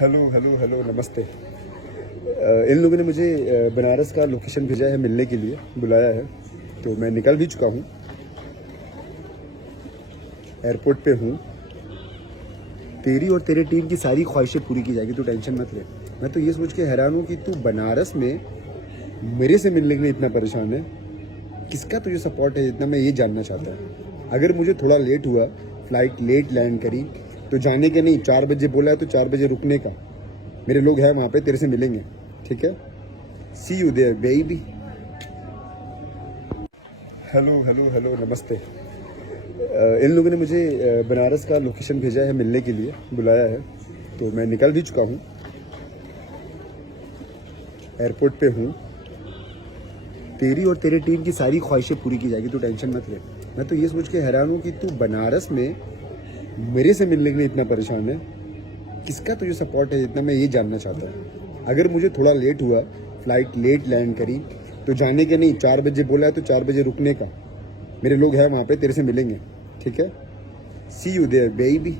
Hello hello hello नमस्ते। इन लोगों ने मुझे बनारस का लोकेशन भेजा है, मिलने के लिए बुलाया है, तो मैं निकल भी चुका हूँ, एयरपोर्ट पे हूँ। तेरी और तेरे टीम की सारी ख्वाहिशें पूरी की जाएगी, तू टेंशन मत ले। मैं तो ये सोच के हैरान हूँ कि तू बनारस में मेरे से मिलने के लिए इतना परेशान है। किसका तुझे सपोर्ट है इतना, मैं ये जानना चाहता हूँ। अगर मुझे थोड़ा लेट हुआ, फ्लाइट लेट लैंड करी, तो जाने के नहीं, 4 बजे बोला है तो 4 बजे रुकने का। मेरे लोग हैं वहाँ पे, तेरे से मिलेंगे, ठीक है? See you there baby. Hello hello hello नमस्ते। इन लोगों ने मुझे बनारस का लोकेशन भेजा है, मिलने के लिए बुलाया है, तो मैं निकल भी चुका हूँ, एयरपोर्ट पे हूँ। तेरी और तेरे टीम की सारी ख्वाहिशें पूरी की जाएगी, तू टेंशन मत ले। मैं तो ये सोच के हैरान हूँ कि तू बनारस में मेरे से मिलने के लिए इतना परेशान है। किसका तुझे सपोर्ट है इतना, मैं ये जानना चाहता हूँ। अगर मुझे थोड़ा लेट हुआ, फ्लाइट लेट लैंड करी, तो जाने के नहीं, 4 बजे बोला है तो 4 बजे रुकने का। मेरे लोग हैं वहाँ पे, तेरे से मिलेंगे, ठीक है? See you there baby.